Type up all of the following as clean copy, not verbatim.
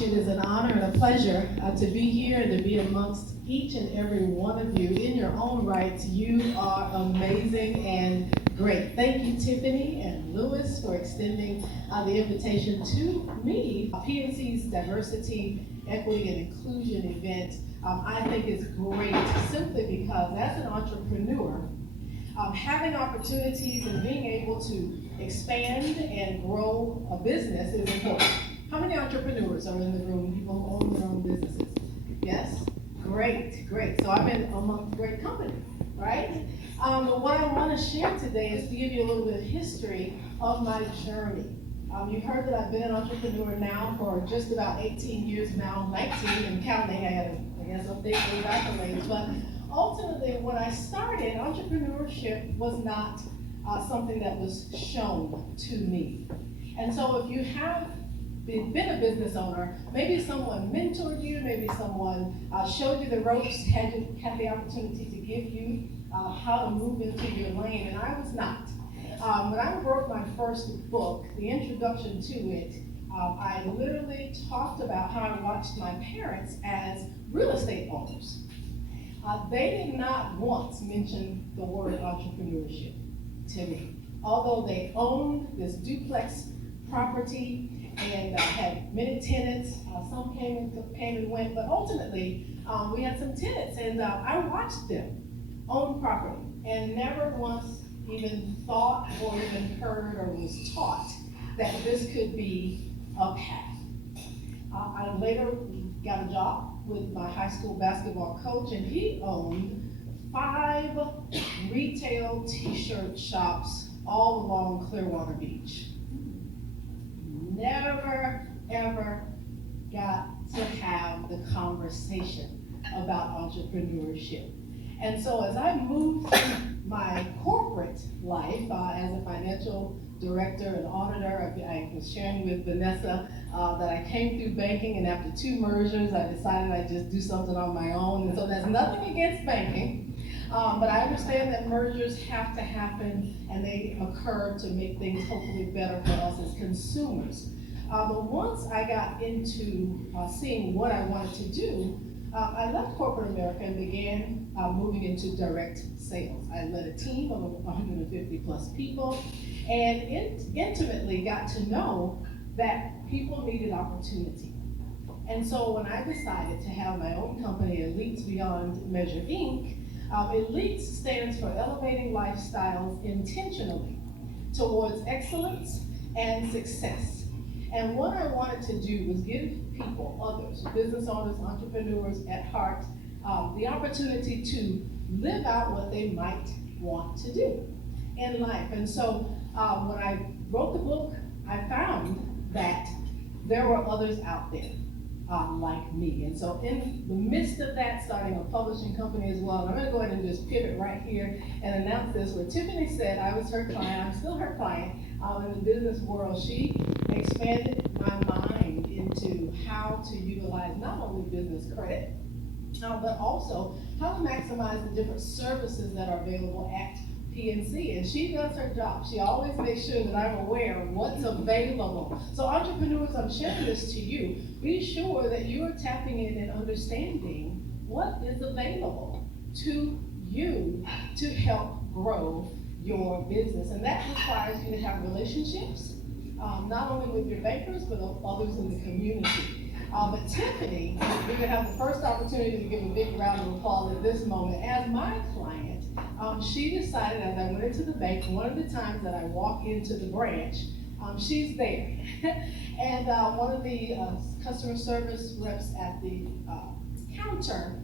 It is an honor and a pleasure to be here and to be amongst each and every one of you. In your own rights, you are amazing and great. Thank you, Tiffany and Lewis, for extending the invitation to me. PNC's Diversity, Equity, and Inclusion event, I think is great simply because as an entrepreneur, having opportunities and being able to expand and grow a business is important. How many entrepreneurs are in the room, people who own their own businesses? Yes? Great, great. So I'm in among great company, right? But what I want to share today is to give you a little bit of history of my journey. You've heard that I've been an entrepreneur now for just about 18 years now, 19 and counting. I had to, I guess, update those accolades. But ultimately, when I started, entrepreneurship was not something that was shown to me. And so if you have been a business owner, maybe someone mentored you, maybe someone showed you the ropes, had the opportunity to give you how to move into your lane, and I was not. When I wrote my first book, the introduction to it, I literally talked about how I watched my parents as real estate owners. They did not once mention the word entrepreneurship to me. Although they owned this duplex property and had many tenants, some came and went, but ultimately we had some tenants, and I watched them own property and never once even thought or even heard or was taught that this could be a path. I later got a job with my high school basketball coach, and he owned 5 retail t-shirt shops all along Clearwater Beach. Never, ever got to have the conversation about entrepreneurship. And so as I moved through my corporate life as a financial director and auditor, I was sharing with Vanessa that I came through banking, and after 2 mergers, I decided I'd just do something on my own. And so there's nothing against banking, but I understand that mergers have to happen and they occur to make things hopefully better for us as consumers. But once I got into seeing what I wanted to do, I left corporate America and began moving into direct sales. I led a team of 150 plus people and intimately got to know that people needed opportunity. And so when I decided to have my own company, Elites Beyond Measure Inc., Elites stands for Elevating Lifestyles Intentionally Towards Excellence and Success. And what I wanted to do was give people, others, business owners, entrepreneurs at heart, the opportunity to live out what they might want to do in life. And so when I wrote the book, I found that there were others out there like me. And so in the midst of that, starting a publishing company as well, and I'm gonna go ahead and just pivot right here and announce this, where Tiffany said I was her client, I'm still her client in the business world. She expanded my mind into how to utilize not only business credit, but also how to maximize the different services that are available at PNC. And she does her job. She always makes sure that I'm aware of what's available. So entrepreneurs, I'm sharing this to you. Be sure that you are tapping in and understanding what is available to you to help grow your business. And that requires you to have relationships, not only with your bankers, but others in the community. But Tiffany, we're gonna have the first opportunity to give a big round of applause at this moment. As my client, she decided as I went into the bank, one of the times that I walk into the branch, she's there. And one of the customer service reps at the counter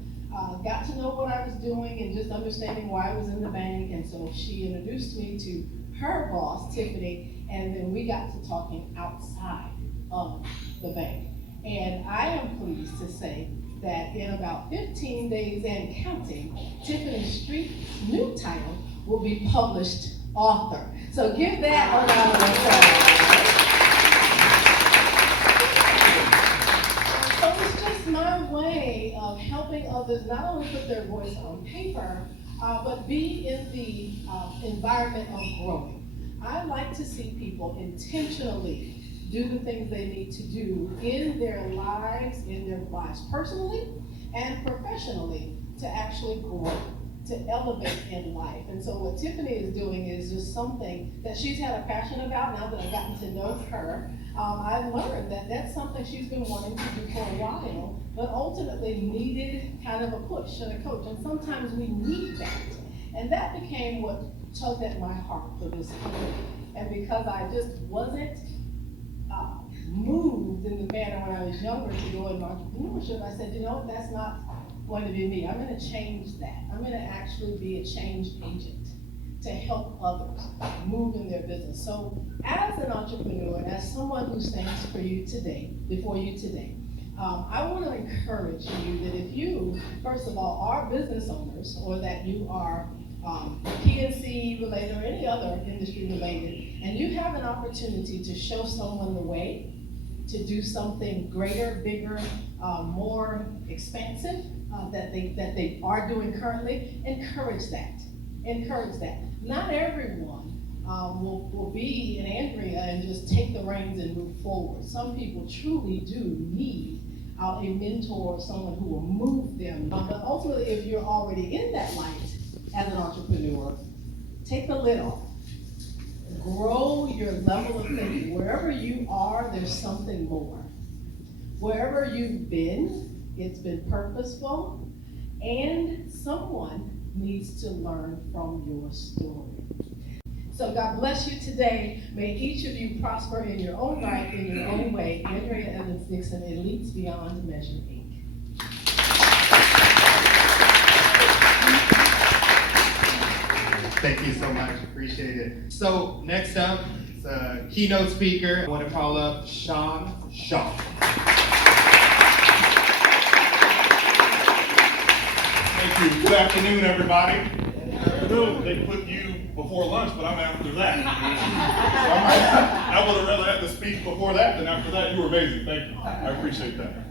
got to know what I was doing and just understanding why I was in the bank. And so she introduced me to her boss, Tiffany, and then we got to talking outside of the bank. And I am pleased to say that in about 15 days and counting, Tiffany Street's new title will be published author. So give that a round of applause. So it's just my way of helping others not only put their voice on paper, but be in the environment of growing. I like to see people intentionally do the things they need to do in their lives personally and professionally to actually grow, to elevate in life. And so what Tiffany is doing is just something that she's had a passion about. Now that I've gotten to know her, I've learned that that's something she's been wanting to do for a while, but ultimately needed kind of a push and a coach. And sometimes we need that. And that became what tugged at my heart for this company. And because I just wasn't moved in the manner when I was younger to go into entrepreneurship, I said, you know what, that's not going to be me. I'm going to change that. I'm going to actually be a change agent to help others move in their business. So as an entrepreneur, as someone who stands for you today, before you today, I want to encourage you that if you, first of all, are business owners, or that you are PNC related or any other industry related, and you have an opportunity to show someone the way to do something greater, bigger, more expansive that they are doing currently, encourage that. Encourage that. Not everyone will be an Andrea and just take the reins and move forward. Some people truly do need a mentor, someone who will move them. But ultimately, if you're already in that light as an entrepreneur, take the lid off. Grow your level of thinking. Wherever you are, there's something more. Wherever you've been, it's been purposeful, and someone needs to learn from your story. So God bless you today. May each of you prosper in your own right, in your own way. Andrea Evans Dixon, Elites Beyond Measure, Inc. Thank you so much, appreciate it. So next up, is a keynote speaker. I want to call up Sean Shaw. Thank you. Good afternoon, everybody. They put you before lunch, but I'm after that. I would have rather had the speech before that than after that. You were amazing. Thank you. I appreciate that.